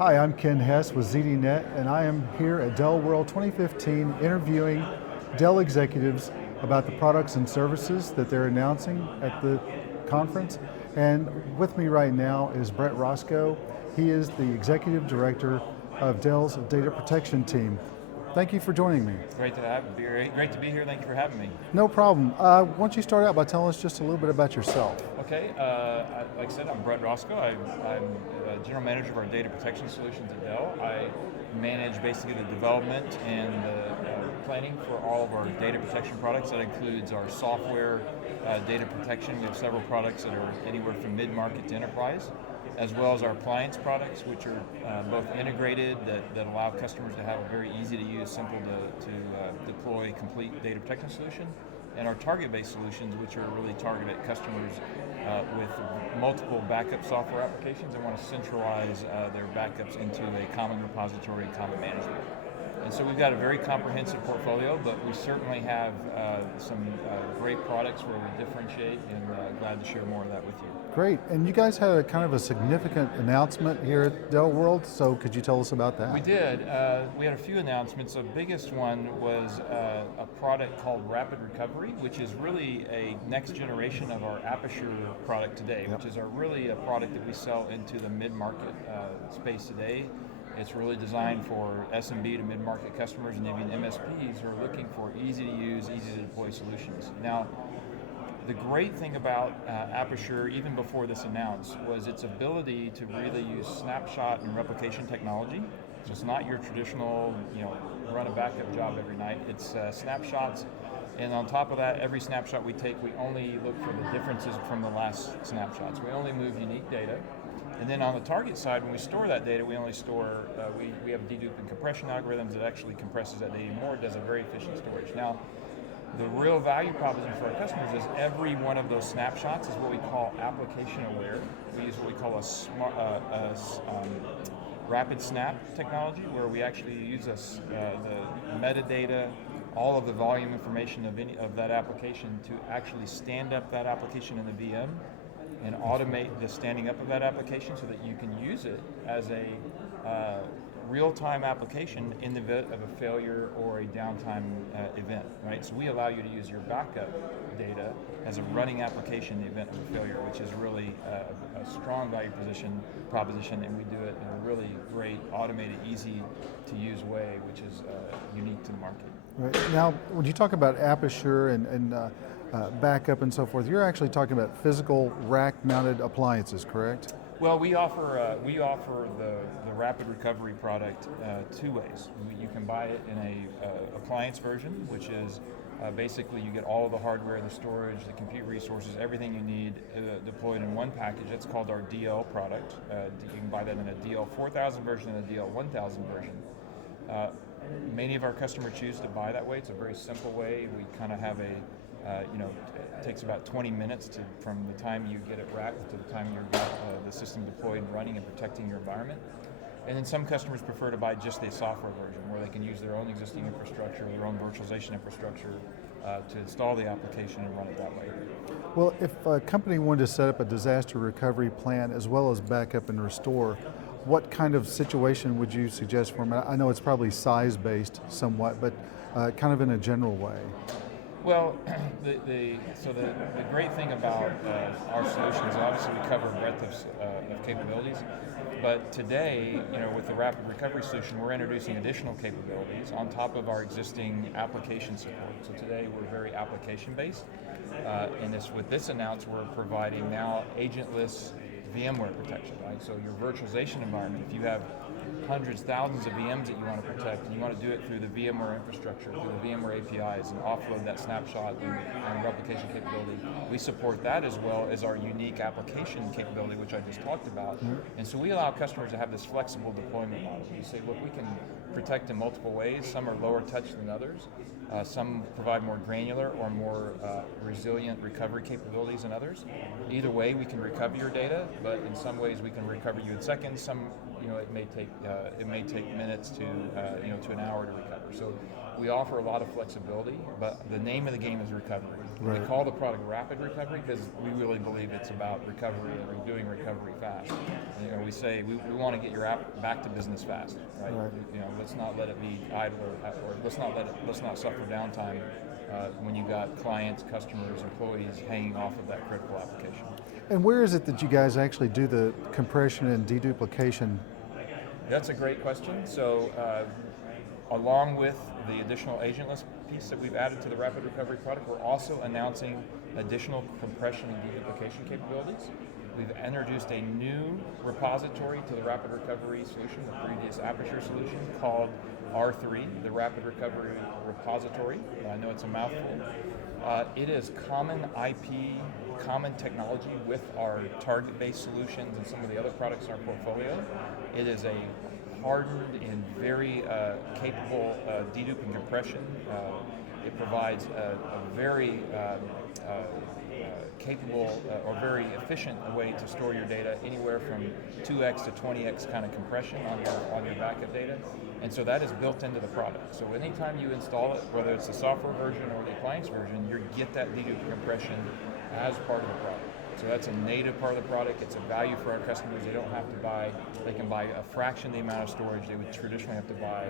Hi, I'm Ken Hess with ZDNet, and I am here at Dell World 2015 interviewing Dell executives about the products and services that they're announcing at the conference. And with me right now is Brett Roscoe. He is the Executive Director of Dell's Data Protection Team. Thank you for joining me. Great to be here. Thank you for having me. No problem. Why don't you start out by telling us just a little bit about yourself? Okay, like I said, I'm Brett Roscoe. I'm General Manager of our Data Protection Solutions at Dell. I manage basically the development and the planning for all of our data protection products. That includes our software data protection. We have several products that are anywhere from mid-market to enterprise, as well as our appliance products, which are both integrated that allow customers to have a very easy to use, simple to deploy complete data protection solution, and our target-based solutions, which are really targeted at customers with multiple backup software applications and want to centralize their backups into a common repository and common management. And so we've got a very comprehensive portfolio, but we certainly have some great products where we differentiate, and glad to share more of that with you. Great, and you guys had a kind of a significant announcement here at Dell World, so could you tell us about that? We did. We had a few announcements. The biggest one was a product called Rapid Recovery, which is really a next generation of our Aperture product today, which is really a product that we sell into the mid-market space today. It's really designed for SMB to mid-market customers and even MSPs who are looking for easy to use, easy to deploy solutions. Now, the great thing about Aperture, even before this announced, was its ability to really use snapshot and replication technology. So it's not your traditional, run a backup job every night. It's snapshots, and on top of that, every snapshot we take, we only look for the differences from the last snapshots. We only move unique data. And then on the target side, when we store that data, we only store, we have dedupe and compression algorithms that actually compresses that data more. It does a very efficient storage. Now, the real value proposition for our customers is every one of those snapshots is what we call application aware. We use what we call a rapid snap technology, where we actually use the metadata, all of the volume information of that application to actually stand up that application in the VM and automate the standing up of that application so that you can use it as a real-time application in the event of a failure or a downtime event, right? So we allow you to use your backup data as a running application in the event of a failure, which is really a strong value proposition, and we do it in a really great, automated, easy-to-use way, which is unique to the market. Right. Now, when you talk about Aperture and backup and so forth, you're actually talking about physical rack-mounted appliances, correct? Well, we offer the Rapid Recovery product two ways. You can buy it in a appliance version, which is basically you get all of the hardware, the storage, the compute resources, everything you need deployed in one package. That's called our DL product. You can buy that in a DL 4000 version and a DL 1000 version. Many of our customers choose to buy that way. It's a very simple way. We kind of have it takes about 20 minutes from the time you get it racked to the time you get the system deployed and running and protecting your environment. And then some customers prefer to buy just the software version, where they can use their own existing infrastructure, their own virtualization infrastructure to install the application and run it that way. Well, if a company wanted to set up a disaster recovery plan as well as backup and restore, what kind of situation would you suggest for them? I know it's probably size-based somewhat, but kind of in a general way. Well, the great thing about our solutions, obviously we cover a breadth of capabilities, but today, with the Rapid Recovery solution, we're introducing additional capabilities on top of our existing application support. So today we're very application-based, and with this announcement, we're providing now agentless VMware protection, right? So your virtualization environment, if you have hundreds, thousands of VMs that you want to protect, and you want to do it through the VMware infrastructure, through the VMware APIs, and offload that snapshot and replication capability, we support that as well as our unique application capability, which I just talked about. And so we allow customers to have this flexible deployment model. You say, look, we can protect in multiple ways. Some are lower touch than others. Some provide more granular or more resilient recovery capabilities than others. Either way, we can recover your data, but in some ways we can recover you in seconds. Some it may take minutes to to an hour to recover. So we offer a lot of flexibility, but the name of the game is recovery. Right. We call the product rapid recovery because we really believe it's about recovery and doing recovery fast. We say we want to get your app back to business fast, right? Let's not let it be idle, or let's not suffer downtime when you got clients, customers, employees hanging off of that critical application. And where is it that you guys actually do the compression and deduplication? That's a great question. So along with the additional agentless piece that we've added to the Rapid Recovery product, we're also announcing additional compression and deduplication capabilities. We've introduced a new repository to the Rapid Recovery solution, the previous Aperture solution, called R3, the Rapid Recovery Repository. I know it's a mouthful. It is common IP, common technology with our target-based solutions and some of the other products in our portfolio. It is a hardened and very capable dedupe and compression. It provides a very capable or very efficient way to store your data, anywhere from 2x to 20x kind of compression on your backup data. And so that is built into the product. So anytime you install it, whether it's the software version or the appliance version, you get that dedupe compression as part of the product. So that's a native part of the product. It's a value for our customers. They don't have to buy, they can buy a fraction of the amount of storage they would traditionally have to buy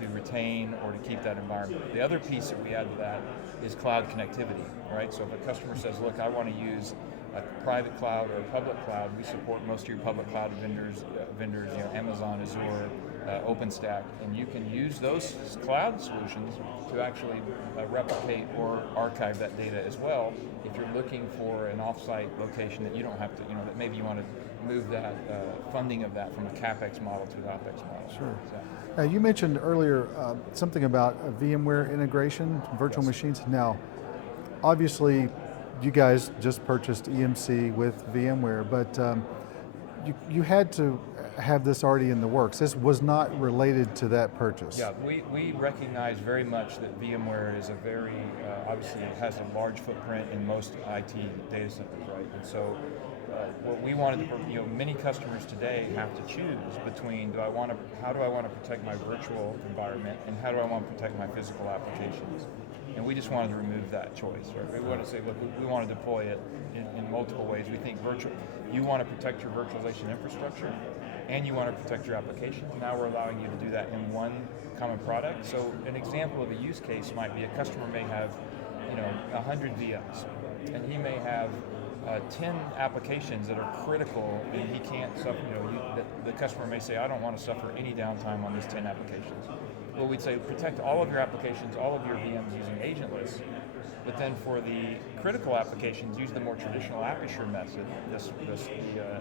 to retain or to keep that environment. The other piece that we add to that is cloud connectivity, right? So if a customer says, look, I want to use a private cloud or a public cloud, we support most of your public cloud vendors, Amazon, Azure, OpenStack, and you can use those cloud solutions to actually replicate or archive that data as well if you're looking for an offsite location that you don't have to, that maybe you want to move that funding of that from a CapEx model to the OpEx model. Sure. So. You mentioned earlier something about VMware integration, virtual machines. Now, obviously, you guys just purchased EMC with VMware, but you had to have this already in the works. This was not related to that purchase. Yeah, we recognize very much that VMware is a very, obviously it has a large footprint in most IT data centers, right? And so what we wanted to, many customers today have to choose between how do I want to protect my virtual environment and how do I want to protect my physical applications? And we just wanted to remove that choice, right? We want to say, look, we want to deploy it in multiple ways. We think you want to protect your virtualization infrastructure and you want to protect your applications. Now we're allowing you to do that in one common product. So an example of a use case might be a customer may have 100 VMs, and he may have 10 applications that are critical, and he can't suffer. The customer may say, I don't want to suffer any downtime on these 10 applications. Well, we'd say protect all of your applications, all of your VMs using agentless, but then for the critical applications, use the more traditional Aperture method, the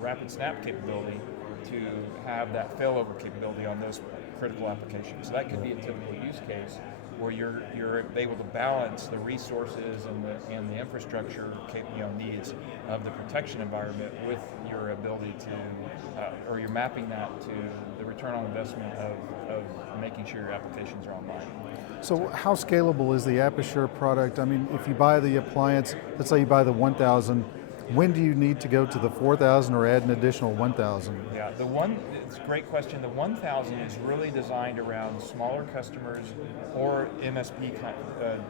rapid snap capability, to have that failover capability on those critical applications. So that could be a typical use case where you're able to balance the resources and the infrastructure needs of the protection environment with your ability to, or you're mapping that to the return on investment of making sure your applications are online. So how scalable is the Aperture product? I mean, if you buy the appliance, let's say you buy the 1000, when do you need to go to the 4000 or add an additional 1000? Yeah, it's a great question. The 1000 is really designed around smaller customers or MSP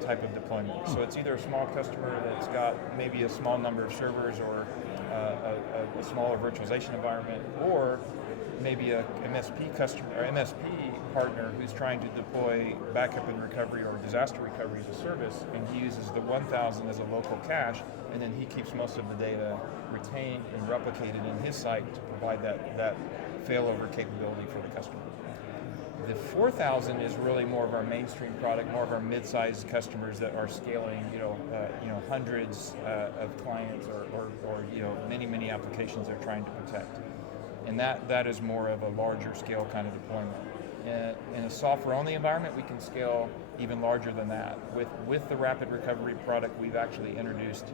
type of deployment. So it's either a small customer that's got maybe a small number of servers or a smaller virtualization environment, or maybe a MSP customer or MSP partner who's trying to deploy backup and recovery or disaster recovery as a service, and he uses the 1000 as a local cache, and then he keeps most of the data retained and replicated in his site to provide that failover capability for the customer. The 4000 is really more of our mainstream product, more of our mid-sized customers that are scaling, hundreds of clients or many applications they're trying to protect. And that is more of a larger scale kind of deployment. In a software-only environment, we can scale even larger than that. With the Rapid Recovery product, we've actually introduced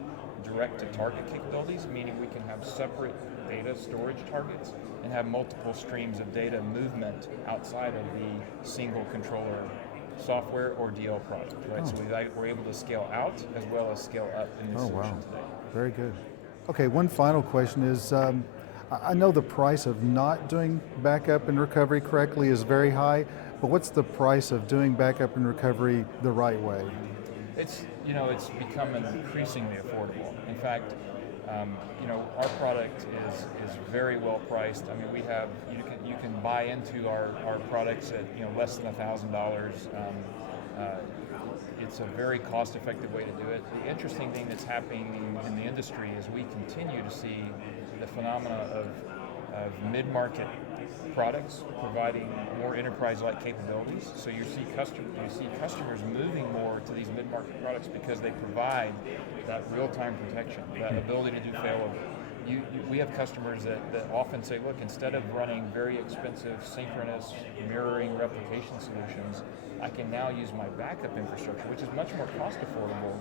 direct-to-target capabilities, meaning we can have separate data storage targets and have multiple streams of data movement outside of the single controller software or DL product, right? So we're able to scale out as well as scale up in this solution today. Very good. Okay, one final question is, I know the price of not doing backup and recovery correctly is very high, but what's the price of doing backup and recovery the right way? It's become increasingly affordable. In fact, our product is very well priced. I mean, you can buy into our products at less than $1,000. It's a very cost-effective way to do it. The interesting thing that's happening in the industry is we continue to see the phenomena of mid-market products providing more enterprise-like capabilities. So you see customers moving more to these mid-market products because they provide that real-time protection, that ability to do failover. We have customers that often say, look, instead of running very expensive synchronous mirroring replication solutions, I can now use my backup infrastructure, which is much more cost affordable,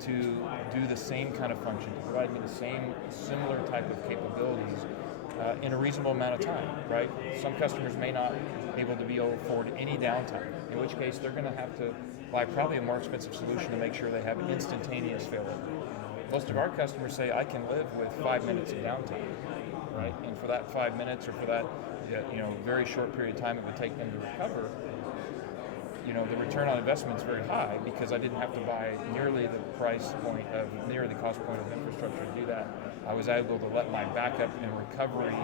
to do the same kind of function, to provide me the same similar type of capabilities in a reasonable amount of time, right? Some customers may not be able to afford any downtime, in which case they're going to have to buy probably a more expensive solution to make sure they have instantaneous failover. Most of our customers say, I can live with 5 minutes of downtime, right? And for that 5 minutes or for that very short period of time it would take them to recover, the return on investment is very high because I didn't have to buy nearly the cost point of infrastructure to do that. I was able to let my backup and recovery,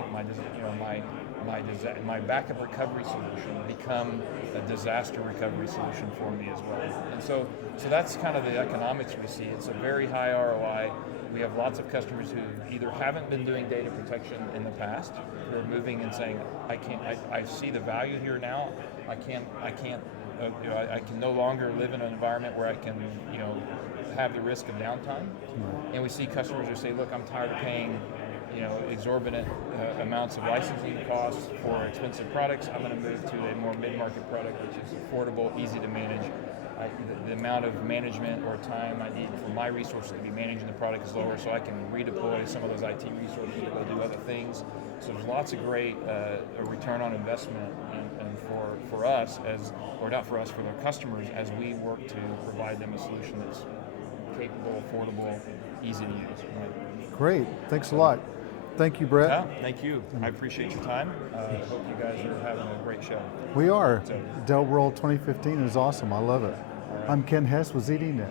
my backup recovery solution become a disaster recovery solution for me as well. And so that's kind of the economics we see. It's a very high ROI. We have lots of customers who either haven't been doing data protection in the past, who are moving and saying, I see the value here now. I can no longer live in an environment where I can, have the risk of downtime. And we see customers who say, look, I'm tired of paying, exorbitant amounts of licensing costs for expensive products. I'm going to move to a more mid-market product, which is affordable, easy to manage. The amount of management or time I need for my resources to be managing the product is lower, so I can redeploy some of those IT resources to go do other things. So there's lots of great return on investment, and for us, for the customers, as we work to provide them a solution that's capable, affordable, easy to use. Right? Great, thanks a lot. Thank you, Brett. Yeah, thank you. I appreciate your time. I hope you guys are having a great show. We are. Dell World 2015 is awesome. I love it. Right. I'm Ken Hess with ZDNet.